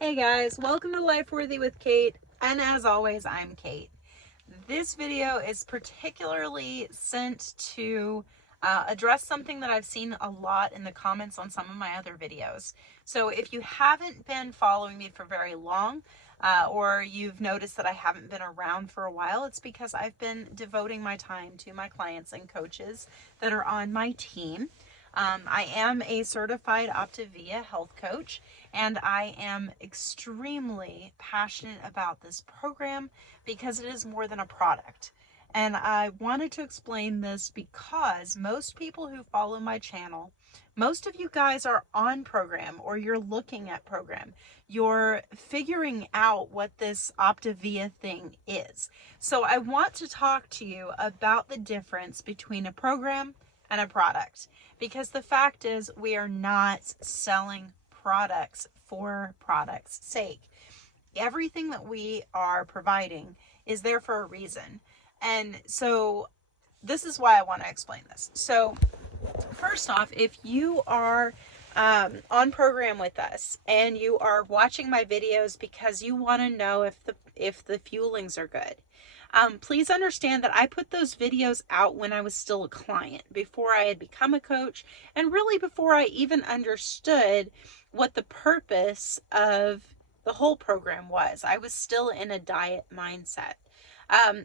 Hey guys, welcome to Life Worthy with Kate, and as always, I'm Kate. This video is particularly sent to address something that I've seen a lot in the comments on some of my other videos. So if you haven't been following me for very long, or you've noticed that I haven't been around for a while, it's because I've been devoting my time to my clients and coaches that are on my team. I am a certified Optavia health coach, and I am extremely passionate about this program because it is more than a product. And I wanted to explain this because most people who follow my channel, most of you guys are on program or you're looking at program. You're figuring out what this Optavia thing is. So I want to talk to you about the difference between a program and a product, because the fact is we are not selling products for products' sake. Everything that we are providing is there for a reason. And so this is why I want to explain this. So first off, if you are on program with us and you are watching my videos because you want to know if the fuelings are good, please understand that I put those videos out when I was still a client, before I had become a coach, and really before I even understood what the purpose of the whole program was. I was still in a diet mindset.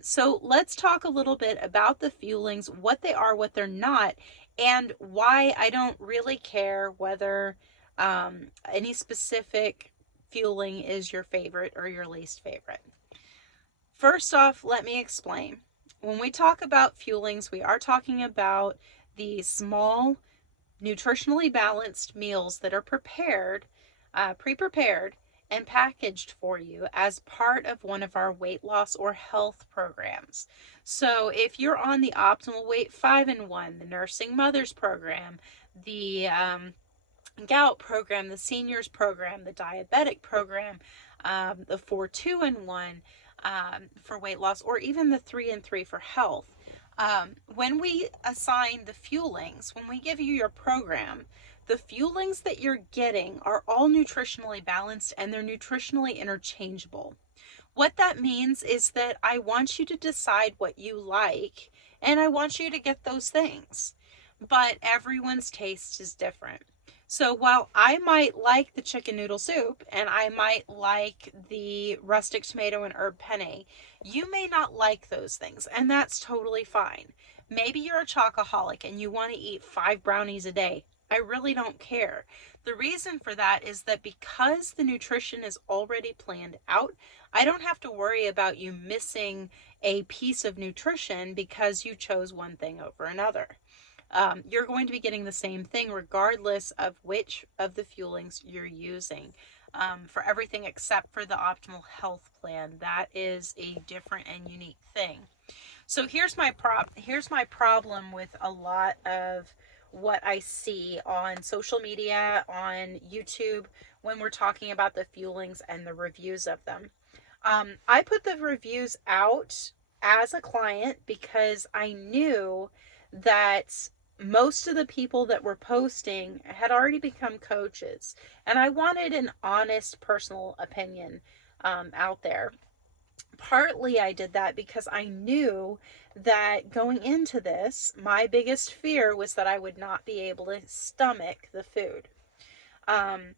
So let's talk a little bit about the fuelings, what they are, what they're not, and why I don't really care whether any specific fueling is your favorite or your least favorite. First off, let me explain. When we talk about fuelings, we are talking about the small, nutritionally balanced meals that are prepared, pre-prepared, and packaged for you as part of one of our weight loss or health programs. So if you're on the Optimal Weight 5-in-1, the Nursing Mothers program, the gout program, the seniors program, the diabetic program, the 4-2-in-1 for weight loss, or even the 3-in-3 for health. When we assign the fuelings, when we give you your program, the fuelings that you're getting are all nutritionally balanced and they're nutritionally interchangeable. What that means is that I want you to decide what you like and I want you to get those things. But everyone's taste is different. So while I might like the chicken noodle soup and I might like the rustic tomato and herb penne, you may not like those things, and that's totally fine. Maybe you're a chocoholic and you want to eat 5 brownies a day. I really don't care. The reason for that is that because the nutrition is already planned out, I don't have to worry about you missing a piece of nutrition because you chose one thing over another. You're going to be getting the same thing regardless of which of the fuelings you're using. For everything except for the optimal health plan, that is a different and unique thing. So here's my problem with a lot of what I see on social media, on YouTube, when we're talking about the fuelings and the reviews of them. I put the reviews out as a client because I knew that most of the people that were posting had already become coaches, and I wanted an honest personal opinion out there. Partly I did that because I knew that going into this, my biggest fear was that I would not be able to stomach the food. Um,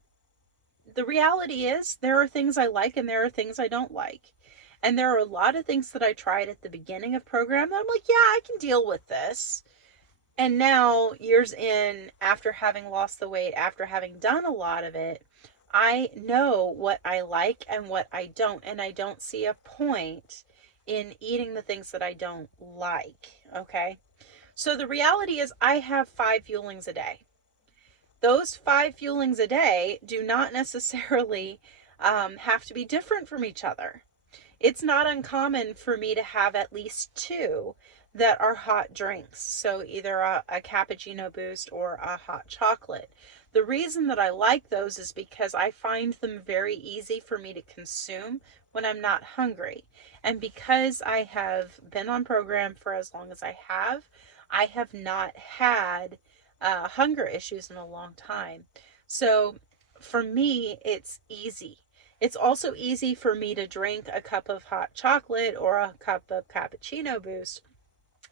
the reality is there are things I like and there are things I don't like. And there are a lot of things that I tried at the beginning of program that I'm like, yeah, I can deal with this. And now, years in, after having lost the weight, after having done a lot of it, I know what I like and what I don't. And I don't see a point in eating the things that I don't like. Okay. So the reality is I have 5 fuelings a day. Those 5 fuelings a day do not necessarily have to be different from each other. It's not uncommon for me to have at least 2 that are hot drinks. So either a cappuccino boost or a hot chocolate. The reason that I like those is because I find them very easy for me to consume when I'm not hungry. And because I have been on program for as long as I have not had hunger issues in a long time. So for me, it's easy. It's also easy for me to drink a cup of hot chocolate or a cup of cappuccino boost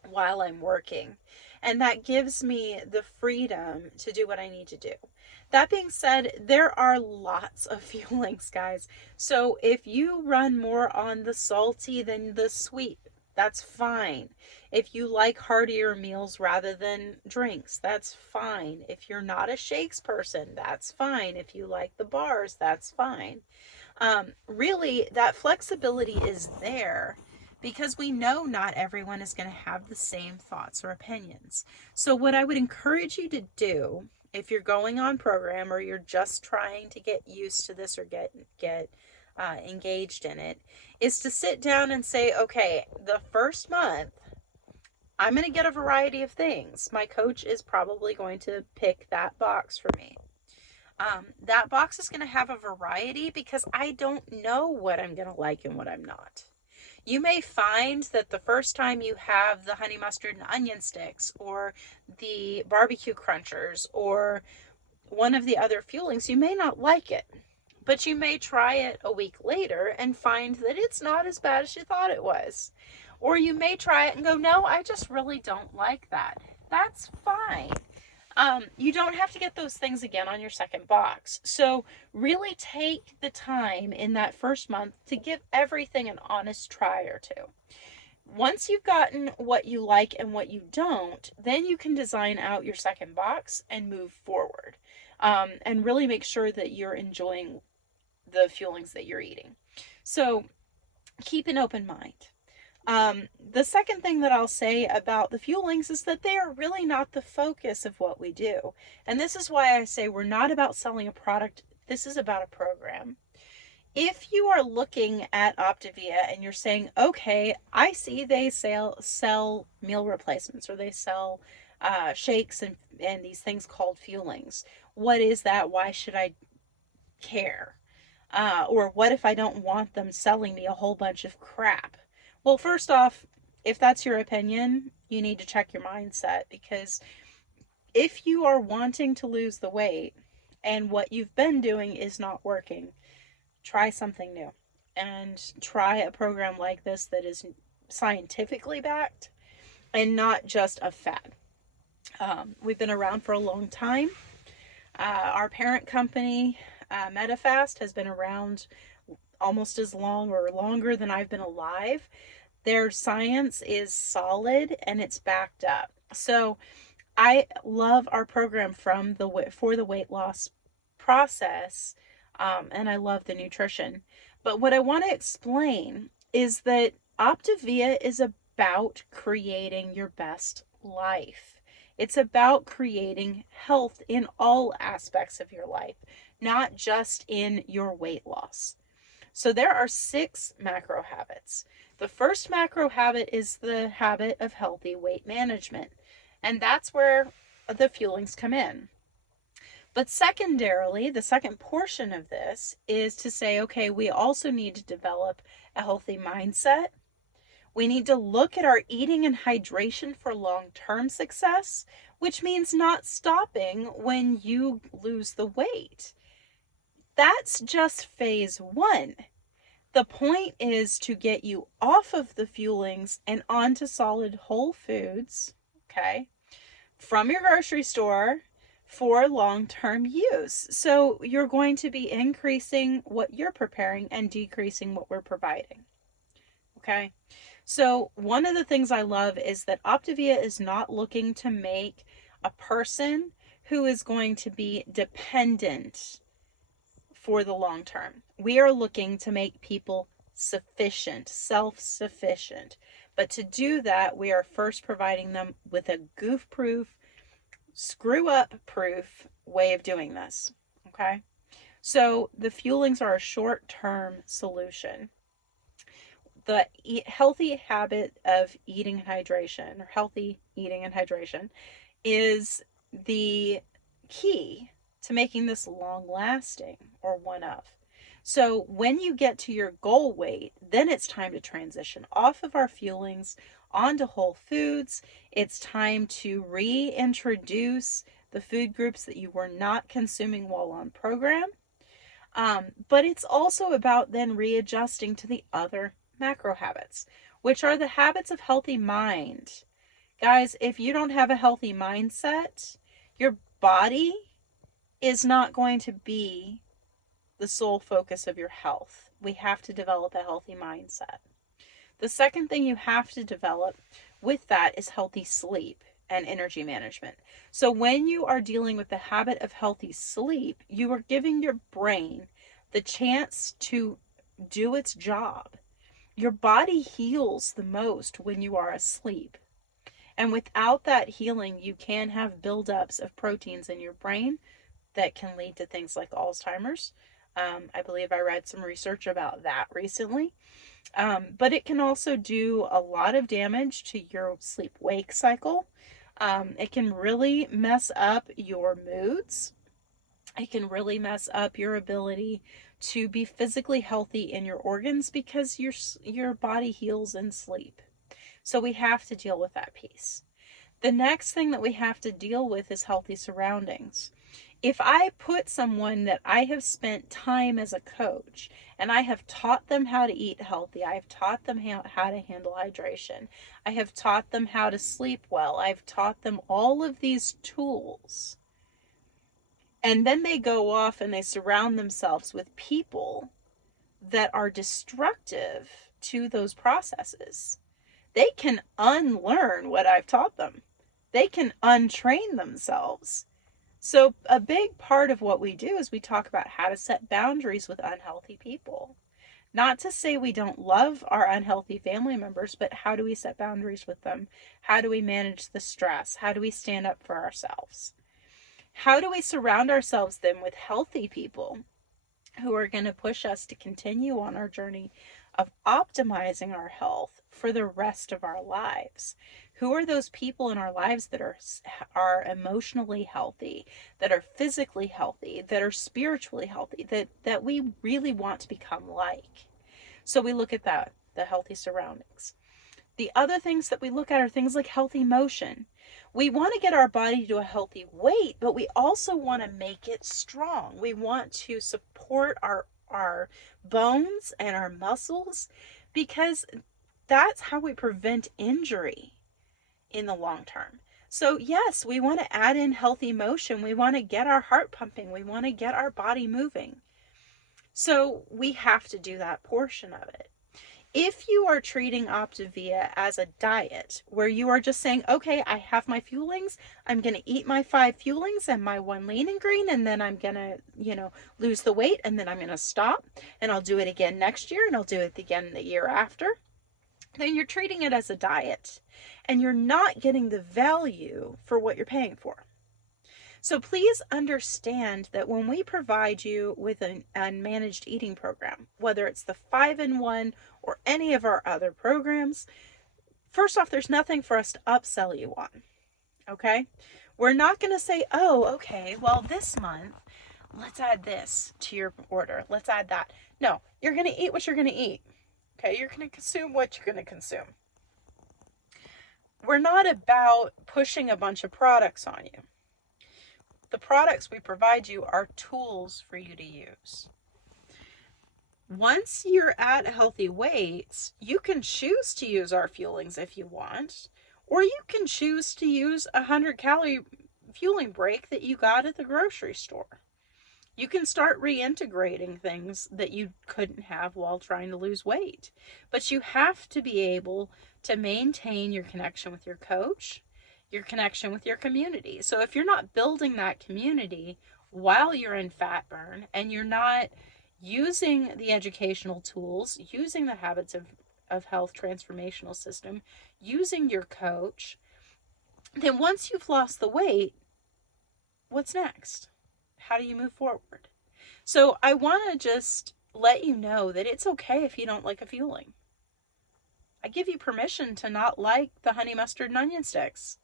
while I'm working. And that gives me the freedom to do what I need to do. That being said, there are lots of fuelings, guys. So if you run more on the salty than the sweet, that's fine. If you like heartier meals rather than drinks, that's fine. If you're not a shakes person, that's fine. If you like the bars, that's fine. Really, that flexibility is there because we know not everyone is going to have the same thoughts or opinions. So what I would encourage you to do if you're going on program or you're just trying to get used to this or get engaged in it is to sit down and say, okay, the first month I'm going to get a variety of things. My coach is probably going to pick that box for me. That box is going to have a variety because I don't know what I'm going to like and what I'm not. You may find that the first time you have the honey mustard and onion sticks or the barbecue crunchers or one of the other fuelings, you may not like it. But you may try it a week later and find that it's not as bad as you thought it was. Or you may try it and go, no, I just really don't like that. That's fine. You don't have to get those things again on your second box. So really take the time in that first month to give everything an honest try or two. Once you've gotten what you like and what you don't, then you can design out your second box and move forward. And really make sure that you're enjoying the fuelings that you're eating. So keep an open mind. The second thing that I'll say about the fuelings is that they are really not the focus of what we do. And this is why I say we're not about selling a product. This is about a program. If you are looking at Optavia and you're saying, okay, I see they sell meal replacements or they sell shakes and these things called fuelings. What is that? Why should I care? Or what if I don't want them selling me a whole bunch of crap? Well, first off, if that's your opinion, you need to check your mindset, because if you are wanting to lose the weight and what you've been doing is not working, try something new and try a program like this that is scientifically backed and not just a fad. We've been around for a long time. Our parent company, Medifast, has been around almost as long or longer than I've been alive. Their science is solid and it's backed up. So I love our program for the weight loss process, and I love the nutrition. But what I want to explain is that Optavia is about creating your best life. It's about creating health in all aspects of your life, not just in your weight loss. So there are 6 macro habits. The first macro habit is the habit of healthy weight management. And that's where the fuelings come in. But secondarily, the second portion of this is to say, okay, we also need to develop a healthy mindset. We need to look at our eating and hydration for long-term success, which means not stopping when you lose the weight. That's just phase 1. The point is to get you off of the fuelings and onto solid whole foods, okay, from your grocery store for long-term use. So you're going to be increasing what you're preparing and decreasing what we're providing, okay? So one of the things I love is that Optavia is not looking to make a person who is going to be dependent for the long term. We are looking to make people sufficient, self-sufficient. But to do that, we are first providing them with a goof-proof, screw-up proof way of doing this. Okay? So the fuelings are a short-term solution. The healthy habit of eating and hydration, or healthy eating and hydration, is the key to making this long lasting, or one of. So when you get to your goal weight, then it's time to transition off of our fuelings onto whole foods. It's time to reintroduce the food groups that you were not consuming while on program. But it's also about then readjusting to the other macro habits, which are the habits of healthy mind. Guys, if you don't have a healthy mindset, your body is not going to be the sole focus of your health. We have to develop a healthy mindset. The second thing you have to develop with that is healthy sleep and energy management. So when you are dealing with the habit of healthy sleep, you are giving your brain the chance to do its job. Your body heals the most when you are asleep. And without that healing, you can have buildups of proteins in your brain that can lead to things like Alzheimer's. I believe I read some research about that recently. But it can also do a lot of damage to your sleep-wake cycle. It can really mess up your moods. It can really mess up your ability to be physically healthy in your organs because your body heals in sleep. So we have to deal with that piece. The next thing that we have to deal with is healthy surroundings. If I put someone that I have spent time as a coach and I have taught them how to eat healthy, I have taught them how to handle hydration, I have taught them how to sleep well, I've taught them all of these tools, and then they go off and they surround themselves with people that are destructive to those processes, they can unlearn what I've taught them. They can untrain themselves. So a big part of what we do is we talk about how to set boundaries with unhealthy people. Not to say we don't love our unhealthy family members, but how do we set boundaries with them? How do we manage the stress? How do we stand up for ourselves? How do we surround ourselves then with healthy people who are going to push us to continue on our journey of optimizing our health for the rest of our lives? Who are those people in our lives that are emotionally healthy, that are physically healthy, that are spiritually healthy, that we really want to become like? So we look at that, the healthy surroundings. The other things that we look at are things like healthy motion. We want to get our body to a healthy weight, but we also want to make it strong. We want to support our bones and our muscles because that's how we prevent injury in the long term. So yes, we want to add in healthy motion. We want to get our heart pumping. We want to get our body moving. So we have to do that portion of it. If you are treating Optavia as a diet where you are just saying, okay, I have my fuelings, I'm going to eat my 5 fuelings and my 1 lean and green, and then I'm going to, lose the weight, and then I'm going to stop, and I'll do it again next year, and I'll do it again the year after, then you're treating it as a diet, and you're not getting the value for what you're paying for. So please understand that when we provide you with an unmanaged eating program, whether it's the 5-in-1 or any of our other programs, first off, there's nothing for us to upsell you on, okay? We're not going to say, oh, okay, well, this month, let's add this to your order. Let's add that. No, you're going to eat what you're going to eat, okay? You're going to consume what you're going to consume. We're not about pushing a bunch of products on you. The products we provide you are tools for you to use. Once you're at healthy weights, you can choose to use our fuelings if you want, or you can choose to use a 100-calorie fueling break that you got at the grocery store. You can start reintegrating things that you couldn't have while trying to lose weight. But you have to be able to maintain your connection with your coach, your connection with your community. So if you're not building that community while you're in fat burn and you're not using the educational tools, using the habits of health transformational system, using your coach, then once you've lost the weight, what's next? How do you move forward? So I want to just let you know that it's okay if you don't like a fueling. I give you permission to not like the honey mustard and onion sticks.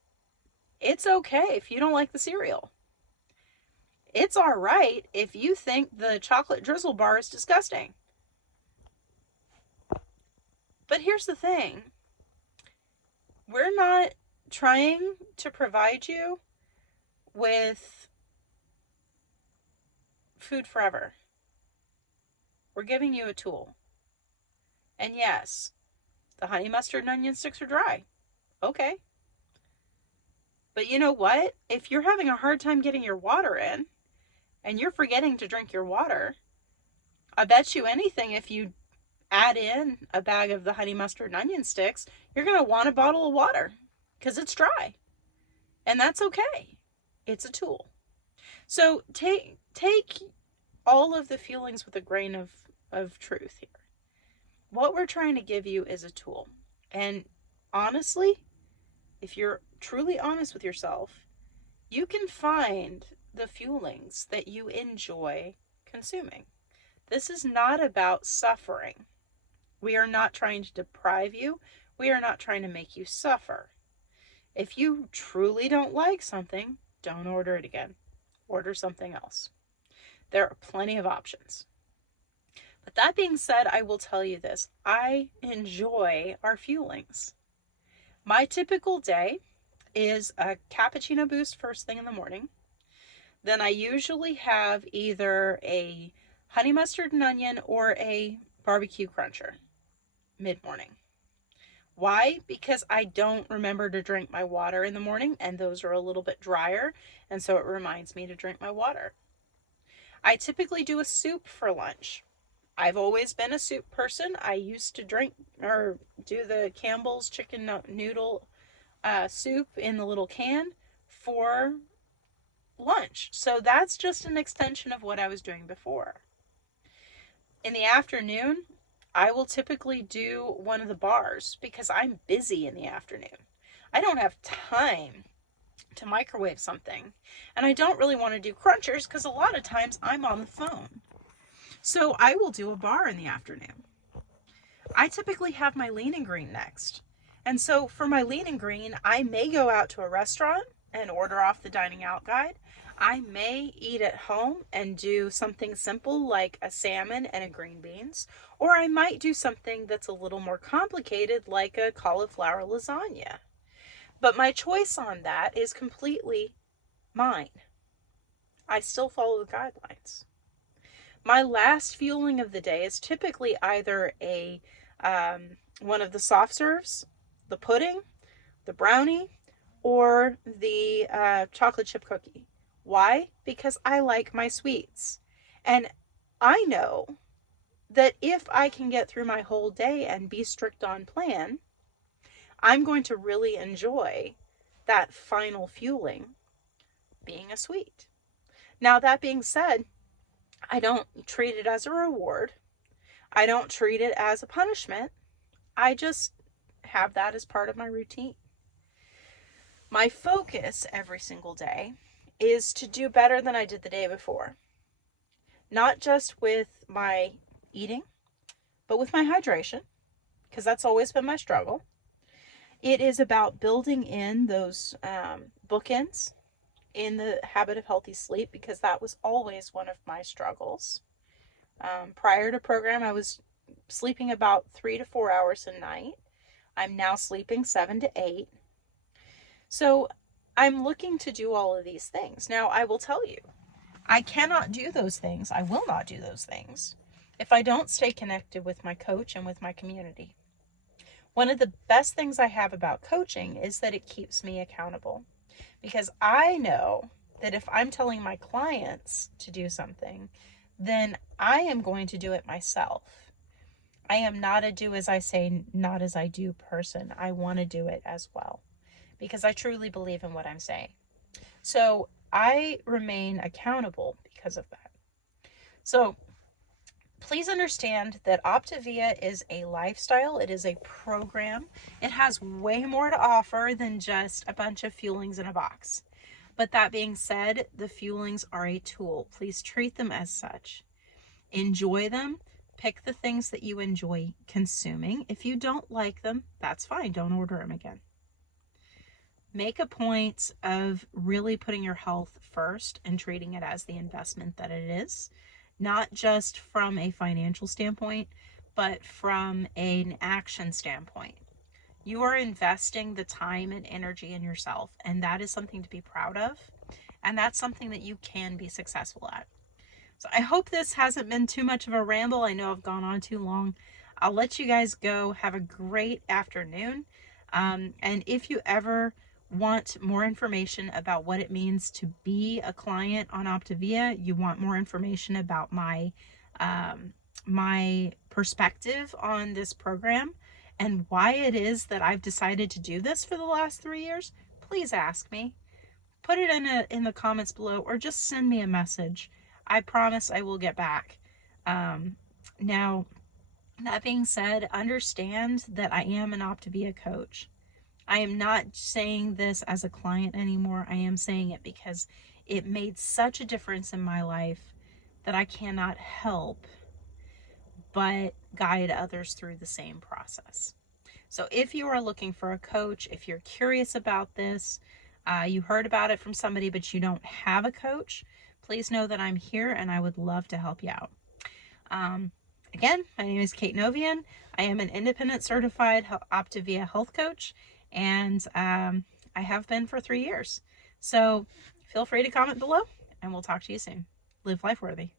It's okay if you don't like the cereal. It's all right if you think the chocolate drizzle bar is disgusting. But here's the thing. We're not trying to provide you with food forever. We're giving you a tool. And yes, the honey mustard and onion sticks are dry. Okay. But you know what? If you're having a hard time getting your water in and you're forgetting to drink your water, I bet you anything if you add in a bag of the honey mustard and onion sticks, you're going to want a bottle of water because it's dry. And that's okay. It's a tool. So take all of the Fuelings with a grain of truth here. What we're trying to give you is a tool. And honestly, if you're truly honest with yourself, you can find the Fuelings that you enjoy consuming. This is not about suffering. We are not trying to deprive you. We are not trying to make you suffer. If you truly don't like something, don't order it again. Order something else. There are plenty of options. But that being said, I will tell you this. I enjoy our Fuelings. My typical day is a cappuccino boost first thing in the morning. Then I usually have either a honey mustard and onion or a barbecue cruncher mid-morning. Why? Because I don't remember to drink my water in the morning, and those are a little bit drier, and so it reminds me to drink my water. I typically do a soup for lunch. I've always been a soup person. I used to drink or do the Campbell's chicken noodle soup in the little can for lunch. So that's just an extension of what I was doing before. In the afternoon, I will typically do one of the bars because I'm busy in the afternoon. I don't have time to microwave something, and I don't really want to do crunchers because a lot of times I'm on the phone. So I will do a bar in the afternoon. I typically have my lean and green next. And so for my lean and green, I may go out to a restaurant and order off the dining out guide. I may eat at home and do something simple like a salmon and a green beans. Or I might do something that's a little more complicated like a cauliflower lasagna. But my choice on that is completely mine. I still follow the guidelines. My last Fueling of the day is typically either a one of the soft serves, the pudding, the brownie, or the chocolate chip cookie. Why? Because I like my sweets. And I know that if I can get through my whole day and be strict on plan, I'm going to really enjoy that final Fueling being a sweet. Now, that being said, I don't treat it as a reward. I don't treat it as a punishment. I just have that as part of my routine. My focus every single day is to do better than I did the day before. Not just with my eating, but with my hydration, because that's always been my struggle. It is about building in those bookends in the habit of healthy sleep, because that was always one of my struggles. Prior to program, I was sleeping about 3 to 4 hours a night. I'm now sleeping 7 to 8. So I'm looking to do all of these things. Now, I will tell you, I cannot do those things. I will not do those things if I don't stay connected with my coach and with my community. One of the best things I have about coaching is that it keeps me accountable, because I know that if I'm telling my clients to do something, then I am going to do it myself. I am not a do as I say, not as I do person. I want to do it as well, because I truly believe in what I'm saying. So I remain accountable because of that. So please understand that Optavia is a lifestyle. It is a program. It has way more to offer than just a bunch of Fuelings in a box. But that being said, the Fuelings are a tool. Please treat them as such. Enjoy them. Pick the things that you enjoy consuming. If you don't like them, that's fine. Don't order them again. Make a point of really putting your health first and treating it as the investment that it is. Not just from a financial standpoint, but from an action standpoint. You are investing the time and energy in yourself, and that is something to be proud of, and that's something that you can be successful at. So I hope this hasn't been too much of a ramble. I know I've gone on too long. I'll let you guys go. Have a great afternoon. And if you ever want more information about what it means to be a client on Optavia, you want more information about my perspective on this program and why it is that I've decided to do this for the last 3 years, please ask me. Put it in the comments below, or just send me a message. I promise I will get back. Now, that being said, understand that I am an Optavia coach. I am not saying this as a client anymore. I am saying it because it made such a difference in my life that I cannot help but guide others through the same process. So if you are looking for a coach, if you're curious about this, you heard about it from somebody but you don't have a coach, please know that I'm here and I would love to help you out. Again, my name is Kate Novian. I am an independent certified Optavia health coach, and I have been for 3 years. So feel free to comment below and we'll talk to you soon. Live life worthy.